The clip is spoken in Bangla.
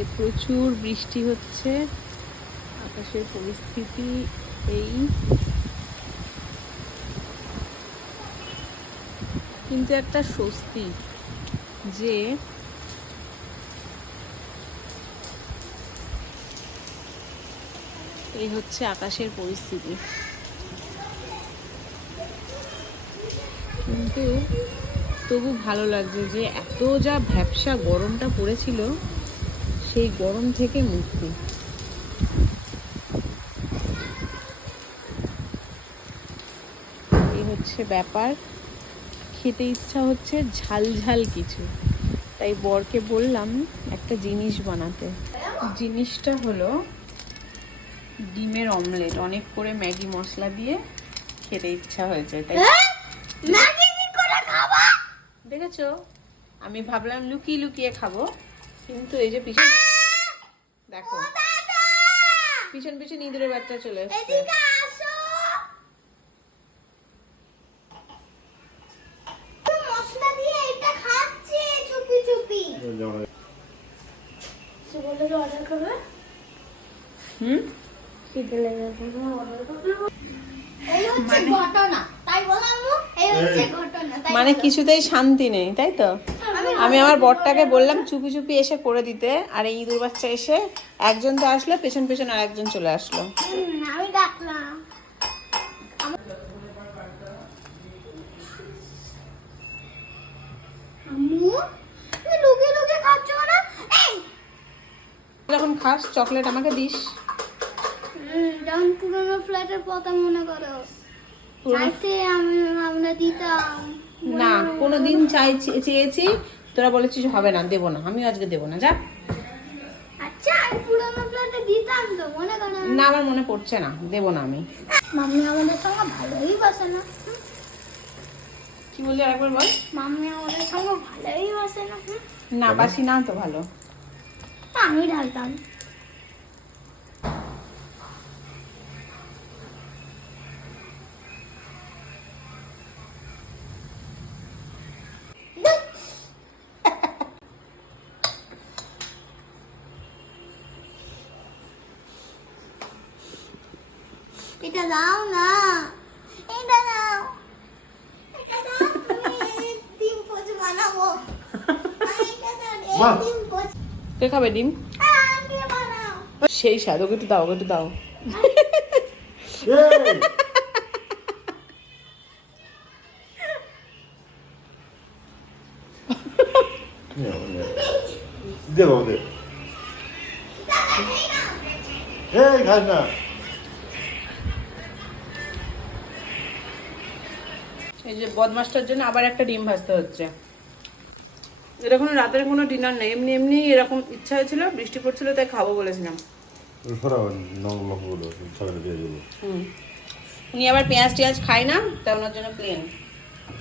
যে প্রচুর বৃষ্টি হচ্ছে। আকাশের পরিস্থিতি এই। কিন্তু একটা স্বস্তি যে এই হচ্ছে আকাশের পরিস্থিতি। কিন্তু তবু ভালো লাগছে যে এত যা ভ্যাবসা গরমটা পড়েছিল সেই গরম থেকে মুক্তি। এই হচ্ছে ব্যাপার। খেতে ইচ্ছা হচ্ছে ঝাল ঝাল কিছু। তাই বরকে বললাম একটা জিনিস বানাতে। জিনিসটা হলো ডিমের অমলেট। অনেক করে ম্যাগি মশলা দিয়ে খেতে ইচ্ছা হয়েছে তাই খাবা? দেখেছ? আমি ভাবলাম লুকিয়ে লুকিয়ে খাব। কিন্তু এই যে পিছন দেখো। পিছন পিছন ইঁদুরের বাচ্চা চলে এসছে। এদিকে আসো! মশলা দিয়ে এটা খাচ্ছে চুপি চুপি। সে বলে যে অর্ডার করবে? হুম? খিদে লেগেছে অর্ডার করবে এই হচ্ছে ঘটনা। মানে কিছুতেই শান্তি নেই তাই তো? আমি আমি আমার বরটাকে বললাম চুপি চুপি এসে করে দিতে। আর এই ইঁদুর বাচ্চা এসে একজন তো আসলো পেছন পেছন আর একজন চলে আসলো। আমি ডাকলাম। যখন খাস চকলেট আমাকে দিস। হুম, যখন পুরোনো ফ্ল্যাটের কথা মনে করো। না কোনোদিন চাই চেয়েছি তোরা বলেছিস হবে না দেবো না আমিও আজকে দেবো না যা। আচ্ছা না। আমার মনে পড়ছে না দেবো না আমি। মাম্মি আমাদের সঙ্গে ভালোই বাসে না কি বললি একবার বল? মাম্মি আমাদের সঙ্গে ভালোই বাসে না না বাসি না তো ভালো। আমি ঢালতাম। এটা দাও না। এটা দাও। এটা আমি ডিম পোচ বানাবো। কে খাবে ডিম? হ্যাঁ, সেই স্বাদ ওকে একটু দাও ওকে একটু দাও। এই! দে এই খাস না। এই যে বদমাসটার জন্য আবার একটা ডিম ভাজতে হচ্ছে। এরকম রাতের কোনো ডিনার নেই এমনি এমনি এরকম ইচ্ছা হয়েছিল বৃষ্টি পড়ছিল তাই খাব বলেছিলাম। উনি আবার পেঁয়াজ টিয়াজ খায় না তাই ওনার জন্য প্লেন